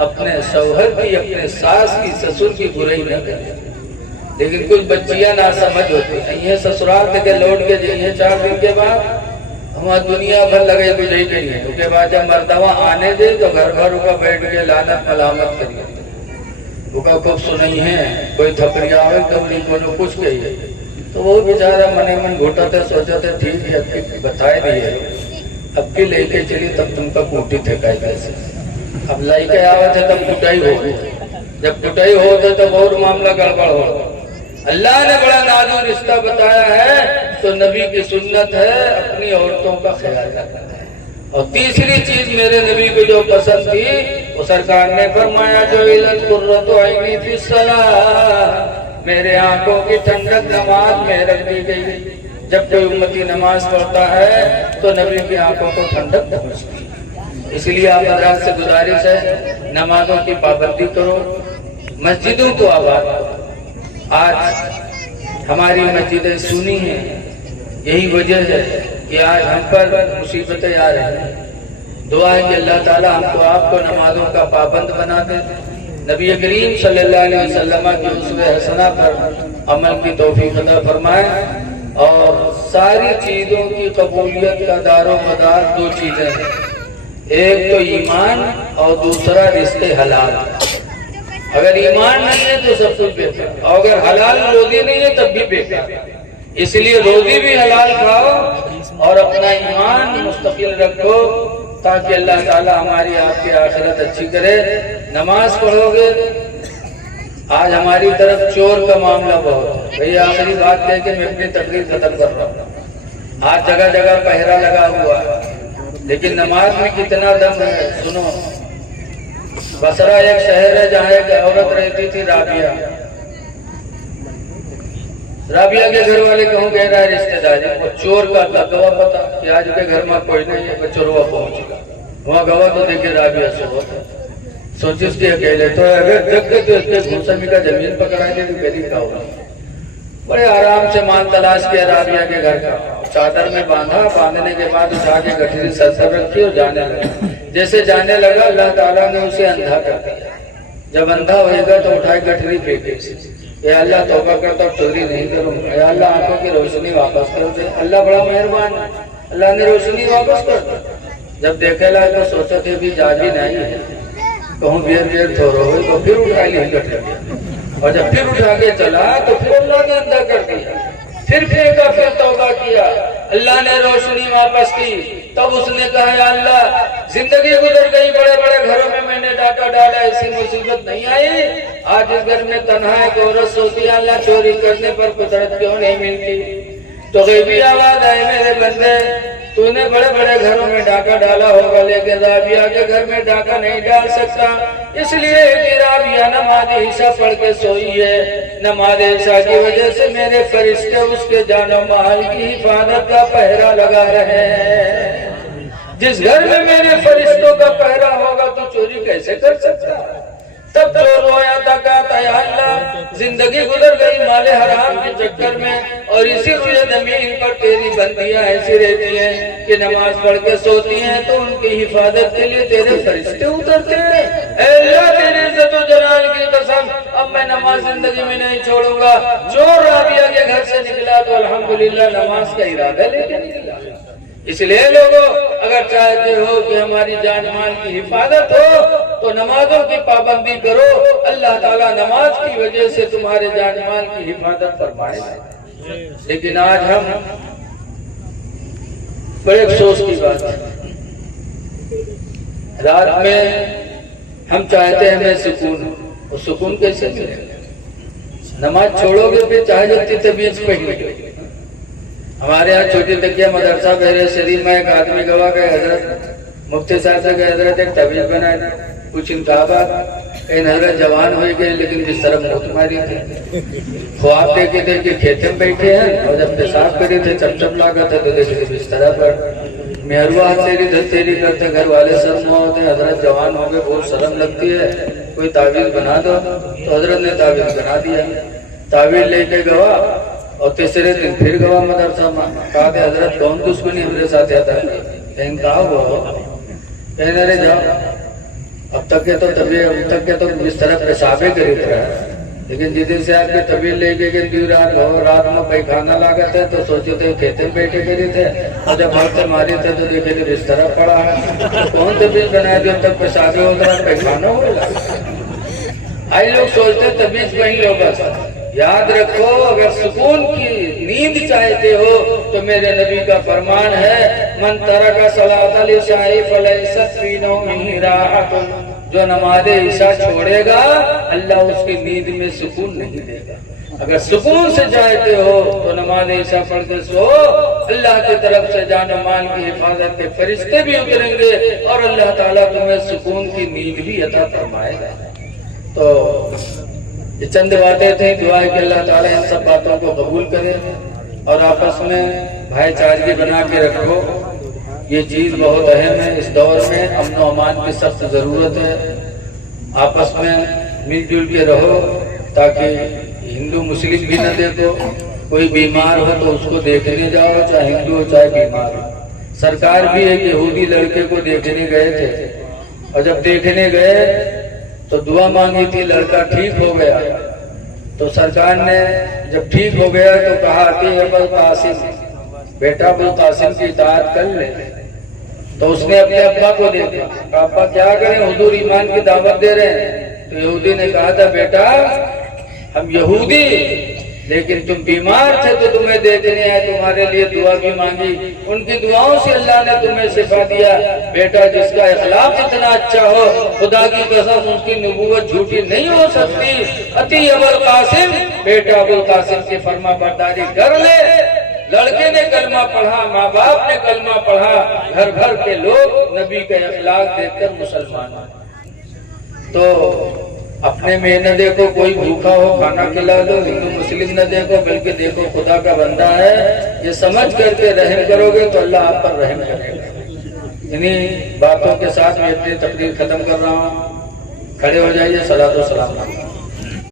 اپنے شوہر کی، اپنے ساس کی، سسر کی برائی نہ کرے۔ لیکن کچھ بچیاں ناسمجھ ہوتی ہیں، یہ سسرال کے لوٹ کے جائیے 4 دن کے بعد ہمارا دنیا بھر لگے تو جائی نہیں ہے، اس کے بعد جب مردوا آنے دے تو گھر بھر کا بیٹھ کے لعنت ملامت کریے، وہ خوب سنئی ہے، کوئی تھپڑی آوے تو نہیں کو کچھ کہیے، تو وہ بیچارہ من من گھوٹا تھا، سوچا تھا ٹھیک ہے اب کی بتائے دیے، اب کی لے کے چلی تب تم کا کوٹی تھے کیسے، اب لائی کے آوے تھے تب کٹائی ہو، جب کٹائی ہو تو بہت معاملہ گڑبڑ ہو۔ اللہ نے بڑا نازک رشتہ بتایا ہے تو نبی کی سنت ہے اپنی عورتوں کا خیال رکھنا ہے۔ اور تیسری چیز میرے نبی کو جو پسند تھی وہ سرکار نے فرمایا جعلت قرۃ عینی فی الصلاۃ، میرے آنکھوں کی ٹھنڈک نماز میں رکھ دی گئی۔ جب کوئی امتی نماز پڑھتا ہے تو نبی کی آنکھوں کو ٹھنڈک پہنچتی ہے۔ اس لیے آپ حضرات سے گزارش ہے نمازوں کی پابندی کرو، مسجدوں کو آباد کرو۔ آج ہماری مسجدیں سنی ہیں، یہی وجہ ہے کہ آج ہم پر مصیبتیں آ رہی ہیں۔ دعا ہے کہ اللہ تعالیٰ ہم کو آپ کو نمازوں کا پابند بنا دے، نبی کریم صلی اللہ علیہ وسلم کی اسوہ حسنہ پر عمل کی توفیق عطا فرمائے، اور ساری چیزوں کی قبولیت کا دار و مدار 2 چیزیں ہیں، ایک تو ایمان اور دوسرا رزق حلال۔ اگر ایمان نہیں ہے تو سب کچھ بیکار، اور اگر حلال روزی نہیں ہے تب بھی بیکار۔ اس لیے روزی بھی حلال کھاؤ اور اپنا ایمان مستقل رکھو تاکہ اللہ تعالی ہماری آپ کی آخرت اچھی کرے۔ نماز پڑھو گے، آج ہماری طرف چور کا معاملہ بہت ہے، بھئی آخری بات کہہ کے میں اپنی تقریر ختم کر رہا ہوں۔ آج جگہ جگہ پہرا لگا ہوا ہے، لیکن نماز میں کتنا دم ہے سنو۔ بصرہ ایک شہر ہے جہاں ایک عورت رہتی تھی رابعہ۔ رابعہ کے گھر والے کہوں کہہ رہا ہے رشتہ داری، وہ چور کا تھا، گواہ پتا کہ آج کے گھر میں کوئی نہیں ہے، چوروا پہنچ گا وہاں، گواہ تو دیکھے رابعہ سے ہوتا سوچ اس کے اکیلے تو اگر جگ تو اس کے گھوسمی کا زمین پکڑائے دے تو پہلی کا ہوگا۔ بڑے آرام سے مال تلاش کیا رابعہ کے گھر کا، چادر میں باندھا، باندھنے کے بعد اٹھا کے گٹھری سر پر رکھی اور جانے لگا۔ جیسے جانے لگا اللہ تعالیٰ نے اسے اندھا کر دیا۔ جب اندھا ہوئے گا تو اٹھائے گٹھری پھینکے، اے اللہ توبہ کرتا ہوں چوری نہیں کروں گا، اے اللہ آنکھوں کی روشنی واپس کر دے۔ اللہ بڑا مہربان ہے، اللہ نے روشنی واپس کر دی۔ جب دیکھے لائے تو سوچا کہ بھی جاگی نہیں ہے، کہوں بیر تھوڑا ہوئی تو پھر اٹھا لی گٹھری، اور جب پھر اٹھا کے چلا تو پھر اللہ نے اندھا کر دیا، پھر پھینکا، پھر توبہ کیا، اللہ نے روشنی واپس کی۔ تب اس نے کہا یا اللہ زندگی گزر گئی، بڑے بڑے گھروں میں نے ڈاکہ ڈالا، ایسی مصیبت نہیں آئی، آج اس گھر میں تنہا ایک عورت سوتی ہے اللہ چوری کرنے پر قدرت کیوں نہیں ملتی؟ تو غیبی آواز آئے میرے بندے تو نے بڑے بڑے گھروں میں ڈاکہ ڈالا ہوگا لیکن رابعہ کے گھر میں ڈاکہ نہیں ڈال سکتا، اس لیے کہ رابعہ نماز عشاء پڑھ کے سوئی ہے۔ نماز عشاء کی وجہ سے میرے فرشتے اس کے جان و مال کی حفاظت کا پہرا لگا رہے ہیں۔ جس گھر میں میرے فرشتوں کا پہرا ہوگا تو چوری کیسے کر سکتا؟ تب تو رویا تھا، کہتا یا اللہ زندگی گزر گئی مال حرام کے چکر میں، اور اسی روئے زمین پر تیری بندیاں ایسی رہتی ہیں کہ نماز پڑھ کے سوتی ہیں تو ان کی حفاظت کے لیے تیرے فرشتے اترتے ہیں۔ اے اللہ تیری عزت و جلال کی قسم اب میں نماز زندگی میں نہیں چھوڑوں گا۔ چور رابعہ کے گھر سے نکلا تو الحمدللہ نماز کا ارادہ لے کے نکلا۔ اس لیے لوگوں اگر چاہتے ہو کہ ہماری جان مال کی حفاظت ہو تو نمازوں کی پابندی کرو، اللہ تعالیٰ نماز کی وجہ سے تمہارے جان مال کی حفاظت فرمائے گا۔ لیکن آج ہم بڑے افسوس کی بات ہے، رات میں ہم چاہتے ہیں ہمیں سکون، اور سکون کیسے ملے؟ نماز چھوڑو گے پھر چاہے جتنی طبیعت پہلے۔ ہمارے یہاں چھوٹی تکیہ مدرسہ بحر شریف میں ایک آدمی گواہ کہ حضرت مفتی صاحب سے کہ حضرت ایک طویل بنائے، کچھ انتخابات ان حضرت جوان ہوئے گئے لیکن جس طرح موت ماری تھی، خواب دیکھے تھے کہ کھیت میں بیٹھے ہیں اور جب پیشاب کرے تھے چپ لاگا تھا تو دیکھے تھے بستر پر مہروا تیری دھتیری کرتے، گھر والے سر ماں ہوتے ہیں، حضرت جوان ہو گئے بہت شرم لگتی ہے، کوئی تعویذ بنا دو، تو حضرت نے تعویذ بنا دیا۔ تعویذ لے کے گواہ اور تیسرے دن پھر گواہ مدرسہ میں، کہا کہ حضرت کون دشمنی ہمارے ساتھ آتا ہے؟ کہیں کہا ہوا ہو، کہیں ارے جاؤ اب تک کے تو بستر پیشابے قریب رہا ہے، لیکن جس دن سے آپ کے طبیعت لے کے کہ رات میں پیخانہ لاگت ہے تو سوچے تھے کھیتے میں بیٹھے کری تھے، اور جب ہاتھ سے ماری تھے تو دیکھے تھے بستر پڑا ہے، کون طبیعت بنایا جب تک پیشابے ہو رہا پیخانہ ہوگا؟ آئی لوگ سوچتے طبیعت وہی ہوگا۔ یاد رکھو، اگر سکون کی نیند چاہتے ہو تو میرے نبی کا فرمان ہے، من ترک صلاۃ العشاء فلیست فی نومہ راحۃ، جو نماز عشاء چھوڑے گا اللہ اس کی نیند میں سکون نہیں دے گا۔ اگر سکون سے چاہتے ہو تو نماز عشاء پڑھ کے سو، اللہ کی طرف سے جان و مال کی حفاظت کے فرشتے بھی اتریں گے اور اللہ تعالیٰ تمہیں سکون کی نیند بھی عطا فرمائے گا۔ تو یہ چند باتیں تھیں، دعا ہے کہ اللہ تعالیٰ ان سب باتوں کو قبول کرے اور آپس میں بھائی چارگی بنا کے رکھو، یہ چیز بہت اہم ہے۔ اس دور میں امن و امان کی سخت ضرورت ہے، آپس میں مل جل کے رہو تاکہ ہندو مسلم بھی نہ دیکھو، کوئی بیمار ہو تو اس کو دیکھنے جاؤ، چاہے ہندو ہو چاہے بیمار ہو۔ سرکار بھی ایک یہودی لڑکے کو دیکھنے گئے تھے، اور جب دیکھنے گئے تو دعا مانگی تھی، لڑکا ٹھیک ہو گیا، تو سرکار نے جب ٹھیک ہو گیا تو کہا کہ ابوالقاسم، بیٹا ابوالقاسم کی اطاعت کر لے۔ تو اس نے اپنے ابا کو دیکھا، کہا ابا کیا کریں، حضور ایمان کی دعوت دے رہے ہیں۔ تو یہودی نے کہا تھا بیٹا ہم یہودی، لیکن تم بیمار تھے تو تمہیں دیکھنے آئے، تمہارے لیے دعا بھی مانگی، ان کی دعاؤں سے اللہ نے تمہیں شفا دیا۔ بیٹا جس کا اخلاق اتنا اچھا ہو، خدا کی قسم اس کی نبوت جھوٹی نہیں ہو سکتی۔ اتی ابوالقاسم، بیٹا ابوالقاسم کی فرما برداری کر لے۔ لڑکے نے کلمہ پڑھا، ماں باپ نے کلمہ پڑھا، گھر گھر کے لوگ نبی کے اخلاق دیکھ کر مسلمان ہیں۔ تو اپنے میں نہ دیکھو کوئی بھوکا ہو کھانا کھلا دو، ہندو مسلم نہ دیکھو، بلکہ دیکھو خدا کا بندہ ہے، یہ سمجھ کر کے رحم کرو گے تو اللہ آپ پر رحم کرے گا۔ انہی باتوں کے ساتھ میں اپنی تقریر ختم کر رہا ہوں، کھڑے ہو جائیے، صلاۃ و سلام۔